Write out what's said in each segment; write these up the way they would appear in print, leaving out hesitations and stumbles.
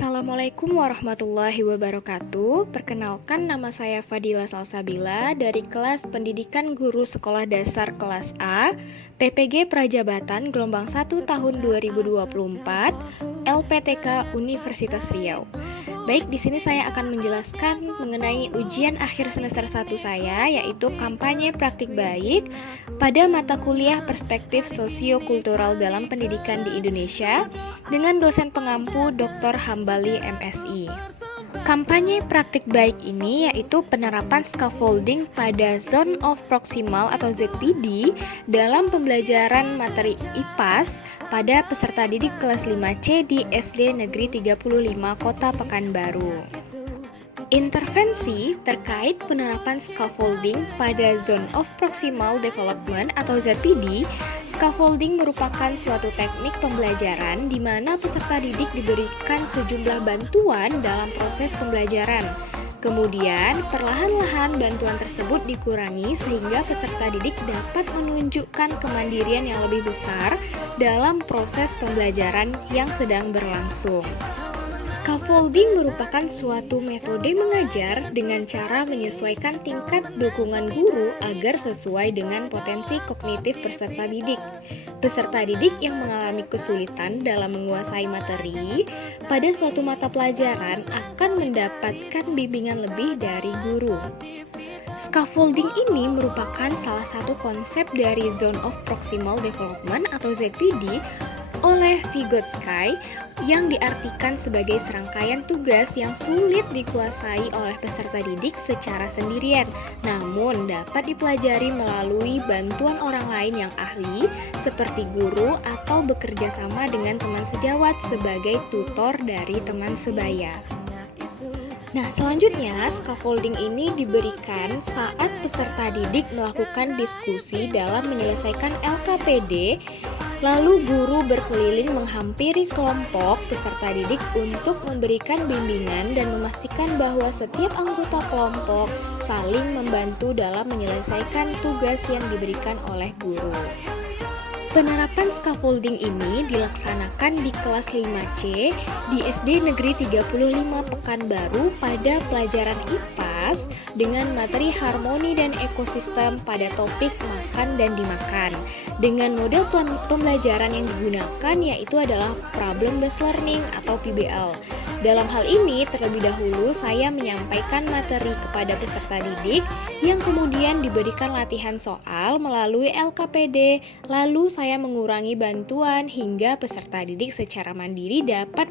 Assalamualaikum warahmatullahi wabarakatuh. Perkenalkan, nama saya Fadila Salsabila dari kelas Pendidikan Guru Sekolah Dasar kelas A, PPG Prajabatan gelombang 1 tahun 2024, LPTK Universitas Riau. Baik, di sini saya akan menjelaskan mengenai ujian akhir semester 1 saya, yaitu kampanye praktik baik pada mata kuliah Perspektif Sosio-Kultural dalam Pendidikan di Indonesia dengan dosen pengampu Dr. Hambali MSI. Kampanye praktik baik ini yaitu penerapan scaffolding pada Zone of Proximal atau ZPD dalam pembelajaran materi IPAS pada peserta didik kelas 5C di SD Negeri 35 Kota Pekanbaru. Intervensi terkait penerapan scaffolding pada Zone of Proximal Development atau ZPD. Scaffolding merupakan suatu teknik pembelajaran di mana peserta didik diberikan sejumlah bantuan dalam proses pembelajaran. Kemudian, perlahan-lahan bantuan tersebut dikurangi sehingga peserta didik dapat menunjukkan kemandirian yang lebih besar dalam proses pembelajaran yang sedang berlangsung. Scaffolding merupakan suatu metode mengajar dengan cara menyesuaikan tingkat dukungan guru agar sesuai dengan potensi kognitif peserta didik. Peserta didik yang mengalami kesulitan dalam menguasai materi pada suatu mata pelajaran akan mendapatkan bimbingan lebih dari guru. Scaffolding ini merupakan salah satu konsep dari Zone of Proximal Development atau ZPD oleh Vygotsky yang diartikan sebagai serangkaian tugas yang sulit dikuasai oleh peserta didik secara sendirian, namun dapat dipelajari melalui bantuan orang lain yang ahli seperti guru atau bekerja sama dengan teman sejawat sebagai tutor dari teman sebaya. Nah, selanjutnya scaffolding ini diberikan saat peserta didik melakukan diskusi dalam menyelesaikan LKPD. Lalu guru berkeliling menghampiri kelompok peserta didik untuk memberikan bimbingan dan memastikan bahwa setiap anggota kelompok saling membantu dalam menyelesaikan tugas yang diberikan oleh guru. Penerapan scaffolding ini dilaksanakan di kelas 5C di SD Negeri 35 Pekanbaru pada pelajaran IPAS dengan materi harmoni dan ekosistem pada topik makan dan dimakan. Dengan model pembelajaran yang digunakan yaitu adalah Problem Based Learning atau PBL. Dalam hal ini, terlebih dahulu saya menyampaikan materi kepada peserta didik yang kemudian diberikan latihan soal melalui LKPD, lalu saya mengurangi bantuan hingga peserta didik secara mandiri dapat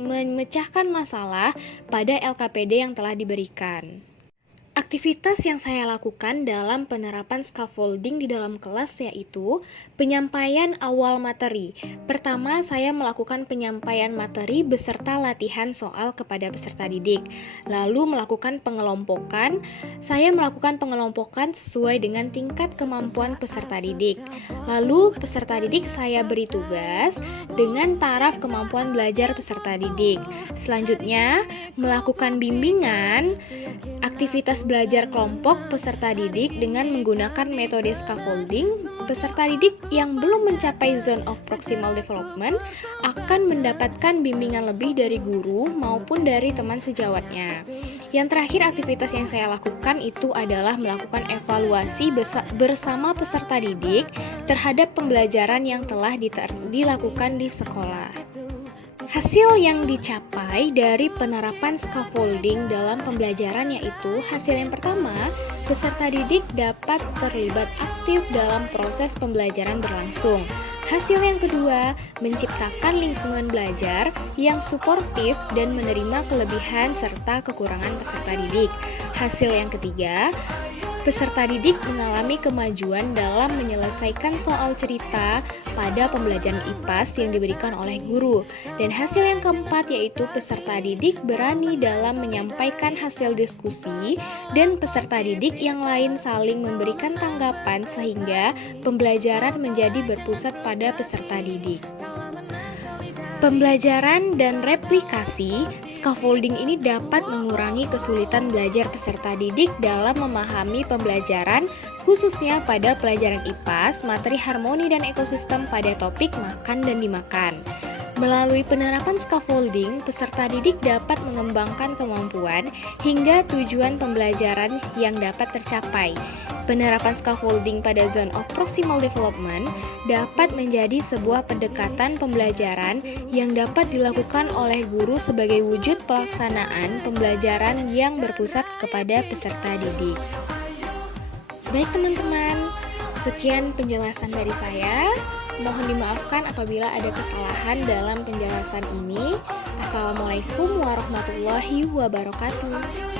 memecahkan masalah pada LKPD yang telah diberikan. Aktivitas yang saya lakukan dalam penerapan scaffolding di dalam kelas yaitu penyampaian awal materi. Pertama, saya melakukan penyampaian materi beserta latihan soal kepada peserta didik. Lalu melakukan pengelompokan. Saya melakukan pengelompokan sesuai dengan tingkat kemampuan peserta didik. Lalu peserta didik saya beri tugas dengan taraf kemampuan belajar peserta didik. Selanjutnya, melakukan bimbingan aktivitas belajar kelompok peserta didik dengan menggunakan metode scaffolding. Peserta didik yang belum mencapai Zone of Proximal Development akan mendapatkan bimbingan lebih dari guru maupun dari teman sejawatnya. Yang terakhir, aktivitas yang saya lakukan itu adalah melakukan evaluasi bersama peserta didik terhadap pembelajaran yang telah dilakukan di sekolah. Hasil yang dicapai dari penerapan scaffolding dalam pembelajaran yaitu hasil yang pertama, peserta didik dapat terlibat aktif dalam proses pembelajaran berlangsung. Hasil yang kedua, menciptakan lingkungan belajar yang suportif dan menerima kelebihan serta kekurangan peserta didik. Hasil yang ketiga, peserta didik mengalami kemajuan dalam menyelesaikan soal cerita pada pembelajaran IPAS yang diberikan oleh guru. Dan hasil yang keempat yaitu peserta didik berani dalam menyampaikan hasil diskusi dan peserta didik yang lain saling memberikan tanggapan sehingga pembelajaran menjadi berpusat pada peserta didik. Pembelajaran dan replikasi, scaffolding ini dapat mengurangi kesulitan belajar peserta didik dalam memahami pembelajaran, khususnya pada pelajaran IPAS, materi harmoni dan ekosistem pada topik makan dan dimakan. Melalui penerapan scaffolding, peserta didik dapat mengembangkan kemampuan hingga tujuan pembelajaran yang dapat tercapai. Penerapan scaffolding pada zone of proximal development dapat menjadi sebuah pendekatan pembelajaran yang dapat dilakukan oleh guru sebagai wujud pelaksanaan pembelajaran yang berpusat kepada peserta didik. Baik teman-teman, sekian penjelasan dari saya. Mohon dimaafkan apabila ada kesalahan dalam penjelasan ini. Assalamualaikum warahmatullahi wabarakatuh.